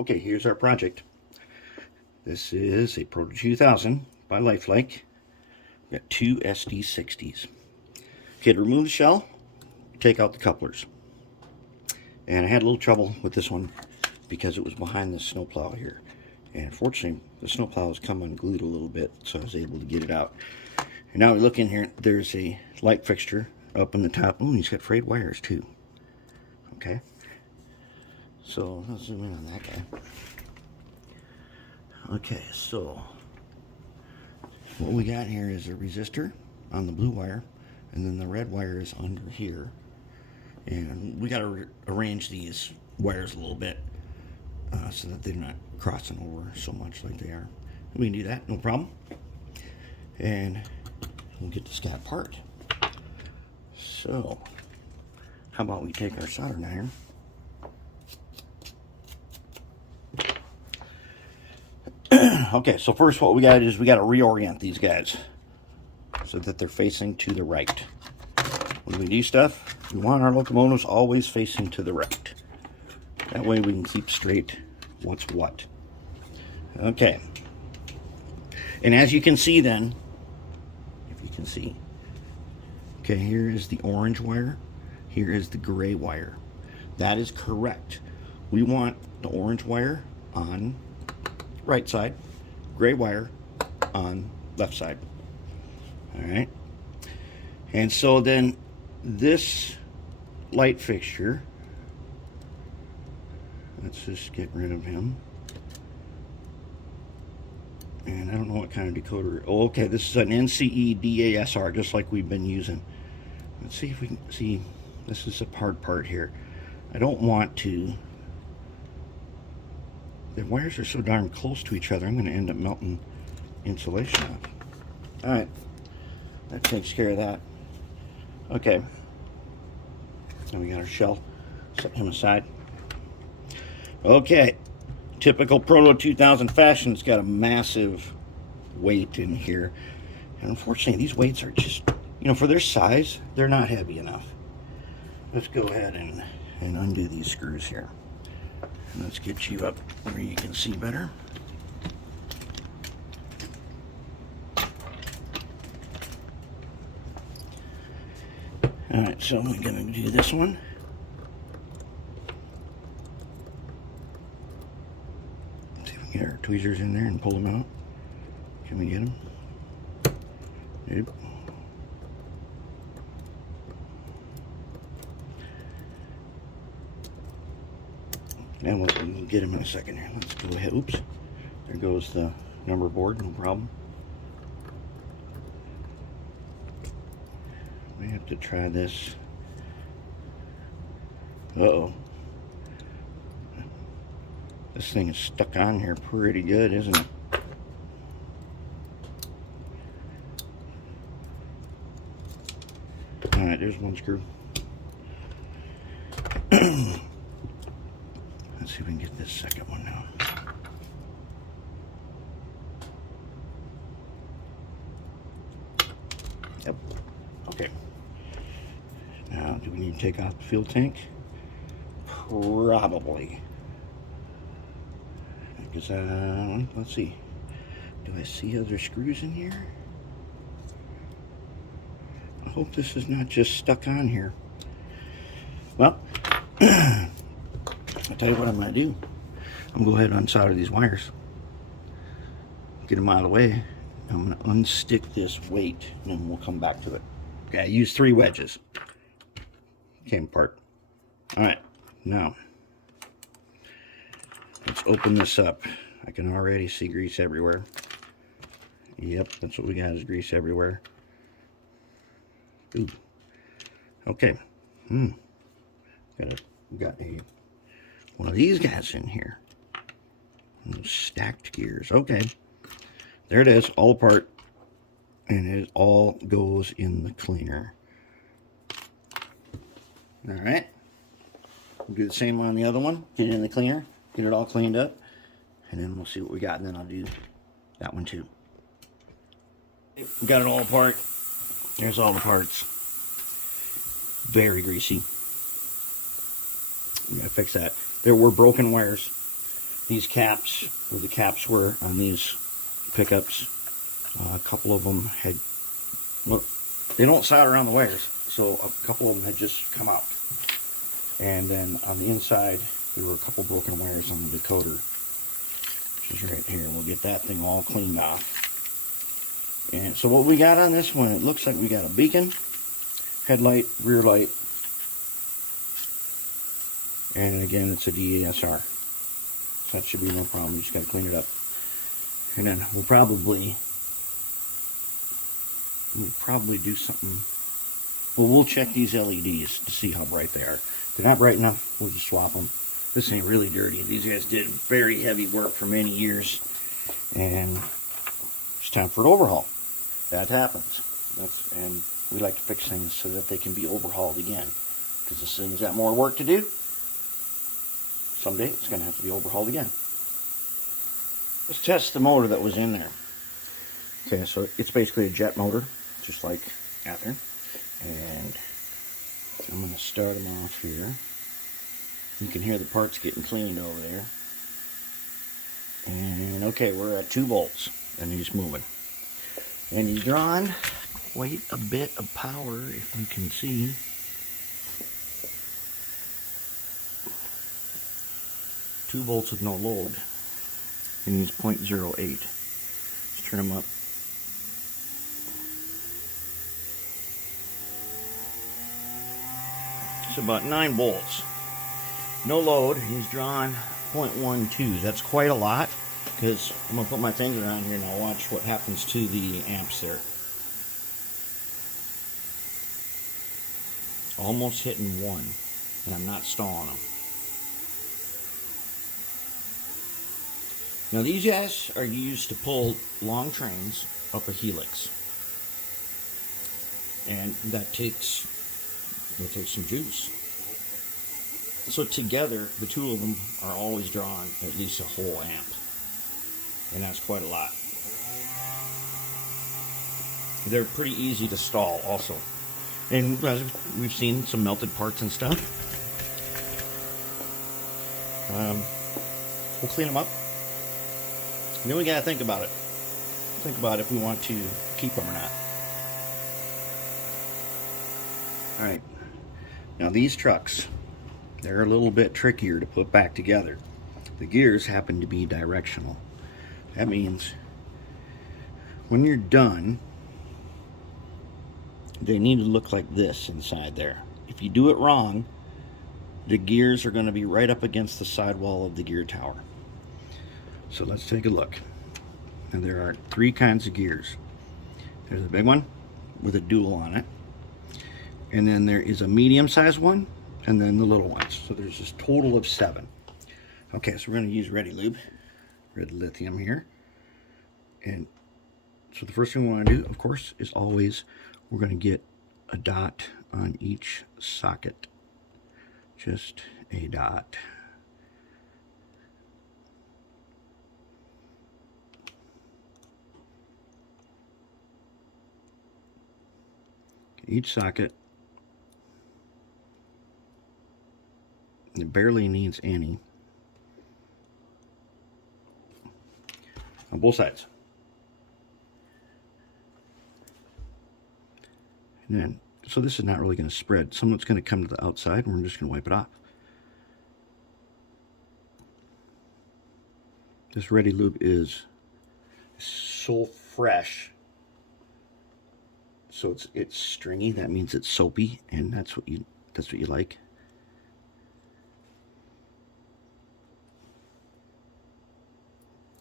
Okay, here's our project. This is a Proto 2000 by Life-Like. We've got two SD60s. Okay, to remove the shell, take out the couplers. And I had a little trouble with this one because it was behind this snowplow here. And fortunately, the snowplow has come unglued a little bit, so I was able to get it out. And now we look in here, there's a light fixture up in the top. Oh, he's got frayed wires too. Okay. So let's zoom in on that guy. Okay, so what we got here is a resistor on the blue wire, and then the red wire is under here. And we got to arrange these wires a little bit so that they're not crossing over so much like they are. We can do that, no problem. And we'll get this guy apart. So, how about we take our soldering iron. Okay, so first what we got to do is we got to reorient these guys so that they're facing to the right. When we do stuff, we want our locomotives always facing to the right. That way we can keep straight what's what. Okay. And as you can see then, if you can see, okay, here is the orange wire, here is the gray wire. That is correct. We want the orange wire on right side, gray wire on left side. All right. And so then this light fixture, let's just get rid of him. And I don't know what kind of decoder. Oh, okay, this is an NCE DASR, just like we've been using. Let's see if we can see. This is a hard part here. I don't want to. The wires are so darn close to each other, I'm going to end up melting insulation off. All right, that takes care of that. Okay, now we got our shell. Set him aside. Okay, typical Proto 2000 fashion. It's got a massive weight in here, and unfortunately, these weights are just, for their size, they're not heavy enough. Let's go ahead and undo these screws here. And let's get you up where you can see better. Alright, so we're going to do this one. See if we can get our tweezers in there and pull them out. Can we get them? Nope. And we'll get him in a second here. Let's go ahead. Oops. There goes the number board. No problem. We have to try this. Uh-oh. This thing is stuck on here pretty good, isn't it? Alright, there's one screw. Let's see if we can get this second one now. Yep. Okay. Now, do we need to take out the fuel tank? Probably. Because, let's see. Do I see other screws in here? I hope this is not just stuck on here. Well, I'll tell you what I'm going to do. I'm going to go ahead and unsolder these wires. Get them out of the way. I'm going to unstick this weight, and then we'll come back to it. Okay, I used 3 wedges. Came apart. Alright, now, let's open this up. I can already see grease everywhere. Yep, that's what we got, is grease everywhere. Ooh. Okay. Got one of these guys in here. Stacked gears. Okay. There it is, all apart. And it all goes in the cleaner. Alright. We'll do the same on the other one. Get it in the cleaner. Get it all cleaned up. And then we'll see what we got. And then I'll do that one too. We got it all apart. There's all the parts. Very greasy. We gotta fix that. There were broken wires these caps, where the caps were on these pickups, a couple of them had, well, they don't solder around the wires, so a couple of them had just come out. And then on the inside, there were a couple broken wires on the decoder, which is right here. We'll get that thing all cleaned off. And so what we got on this one, it looks like we got a beacon, headlight, rear light, and again, it's a DASR. So that should be no problem. You just got to clean it up. And then we'll probably do something. Well, we'll check these LEDs to see how bright they are. If they're not bright enough, we'll just swap them. This ain't really dirty. These guys did very heavy work for many years, and it's time for an overhaul. That happens. And we like to fix things so that they can be overhauled again, because this thing's got more work to do. Someday it's going to have to be overhauled again. Let's test the motor that was in there. Okay, so it's basically a jet motor, just like after. And I'm going to start them off here. You can hear the parts getting cleaned over there. And okay, we're at 2 volts, and he's moving. And he's drawing quite a bit of power, if you can see. Two volts with no load, and he's 0.08. Let's turn him up. It's about 9 volts. No load. He's drawing 0.12. That's quite a lot, because I'm going to put my finger on here and I'll watch what happens to the amps there. Almost hitting 1, and I'm not stalling them. Now these guys are used to pull long trains up a helix, and that takes some juice. So together, the two of them are always drawing at least a whole amp, and that's quite a lot. They're pretty easy to stall also, and we've seen some melted parts and stuff. We'll clean them up. And then we gotta think about it. Think about if we want to keep them or not. Alright. Now these trucks, they're a little bit trickier to put back together. The gears happen to be directional. That means when you're done, they need to look like this inside there. If you do it wrong, the gears are going to be right up against the sidewall of the gear tower. So let's take a look. And there are 3 kinds of gears. There's a big one with a dual on it, and then there is a medium-sized one, and then the little ones. So there's this total of 7. Okay, so we're going to use Ready Lube, red lithium here. And so the first thing we want to do, of course, is always we're going to get a dot on each socket. Just a dot. Each socket, it barely needs any, on both sides. And then, so this is not really going to spread. Some of it's going to come to the outside, and we're just going to wipe it off. This Ready Lube is so fresh. So it's stringy. That means it's soapy, and that's what you like.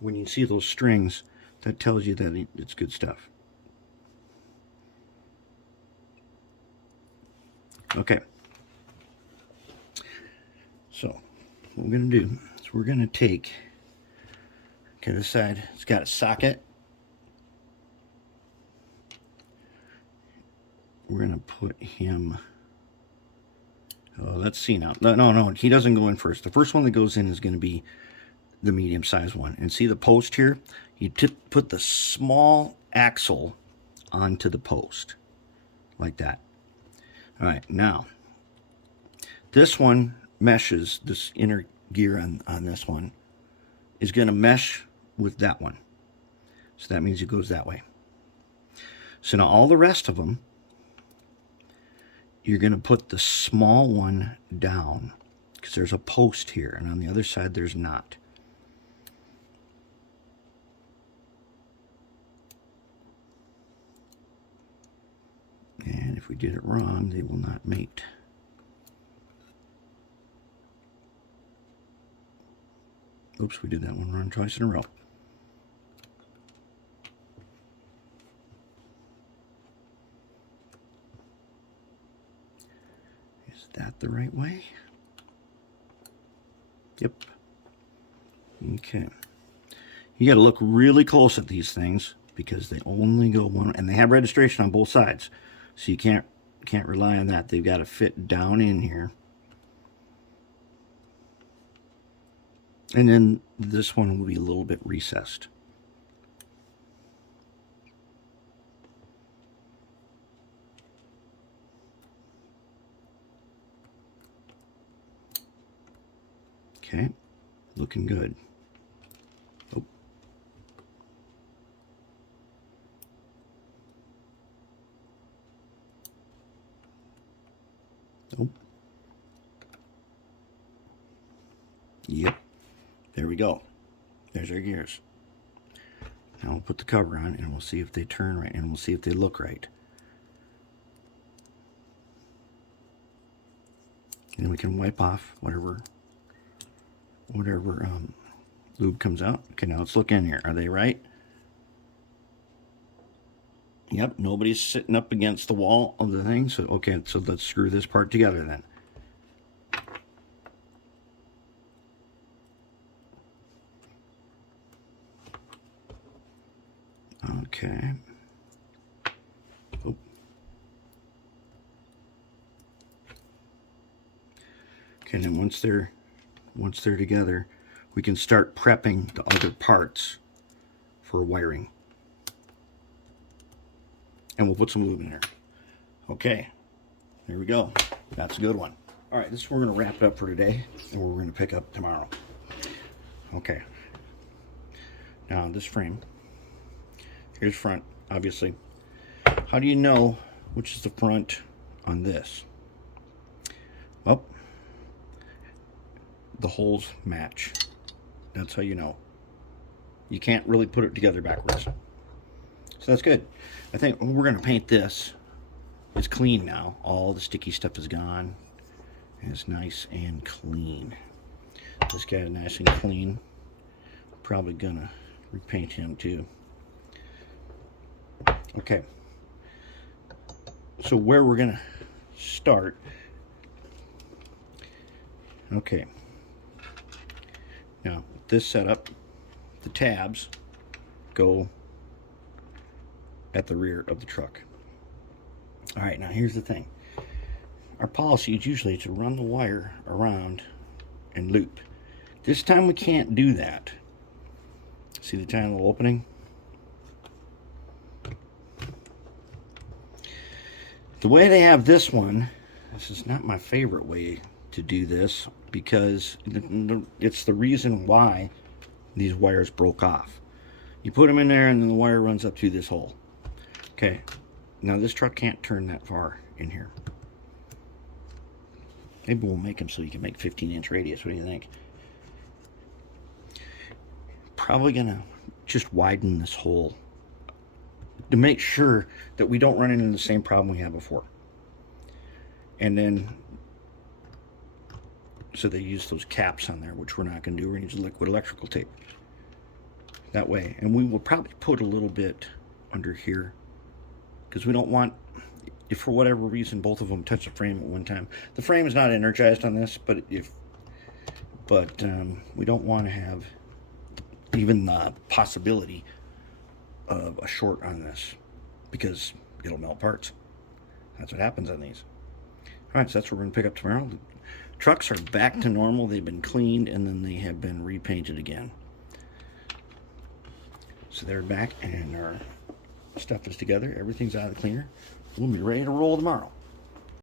When you see those strings, that tells you that it's good stuff. Okay. So what we're going to do is we're going to take, okay, this side, it's got a socket. We're going to put him, oh, let's see now. No, he doesn't go in first. The first one that goes in is going to be the medium-sized one. And see the post here? You put the small axle onto the post, like that. All right, now, this one meshes, this inner gear on this one is going to mesh with that one. So that means it goes that way. So now all the rest of them, you're going to put the small one down because there's a post here, and on the other side there's not. And if we did it wrong, they will not mate. Oops, we did that one wrong twice in a row. Is that the right way? Yep. Okay. You got to look really close at these things because they only go one, and they have registration on both sides. So you can't rely on that. They've got to fit down in here. And then this one will be a little bit recessed. Okay, looking good. Oh. Oh. Yep. There we go. There's our gears. Now we'll put the cover on and we'll see if they turn right and we'll see if they look right. And we can wipe off whatever lube comes out. Okay, now let's look in here. Are they right? Yep, nobody's sitting up against the wall of the thing. So okay, so let's screw this part together then. Okay. Oh. Okay, then once they're together, we can start prepping the other parts for wiring. And we'll put some lube in there. Okay, there we go. That's a good one. All right, this is where we're going to wrap it up for today, and we're going to pick up tomorrow. Okay. Now this frame. Here's front, obviously. How do you know which is the front on this? Well, the holes match. That's how you know. You can't really put it together backwards. So that's good. I think we're going to paint this. It's clean now. All the sticky stuff is gone. And it's nice and clean. This guy is nice and clean. Probably going to repaint him too. Okay, so where we're gonna start, okay, now this setup, the tabs go at the rear of the truck. All right, now here's the thing. Our policy is usually to run the wire around and loop. This time we can't do that. See the tiny little opening? The way they have this one, this is not my favorite way to do this because it's the reason why these wires broke off. You put them in there and then the wire runs up through this hole. Okay, now this truck can't turn that far in here. Maybe we'll make them so you can make 15-inch radius. What do you think? Probably gonna just widen this hole to make sure that we don't run into the same problem we had before. And then, so they use those caps on there, which we're not going to do. We're going to use liquid electrical tape. That way. And we will probably put a little bit under here because we don't want, if for whatever reason both of them touch the frame at one time. The frame is not energized on this, but we don't want to have even the possibility of a short on this because it'll melt parts. That's what happens on these. All right, so that's what we're going to pick up tomorrow. The trucks are back to normal. They've been cleaned and then they have been repainted again. So they're back and our stuff is together. Everything's out of the cleaner. We'll be ready to roll tomorrow.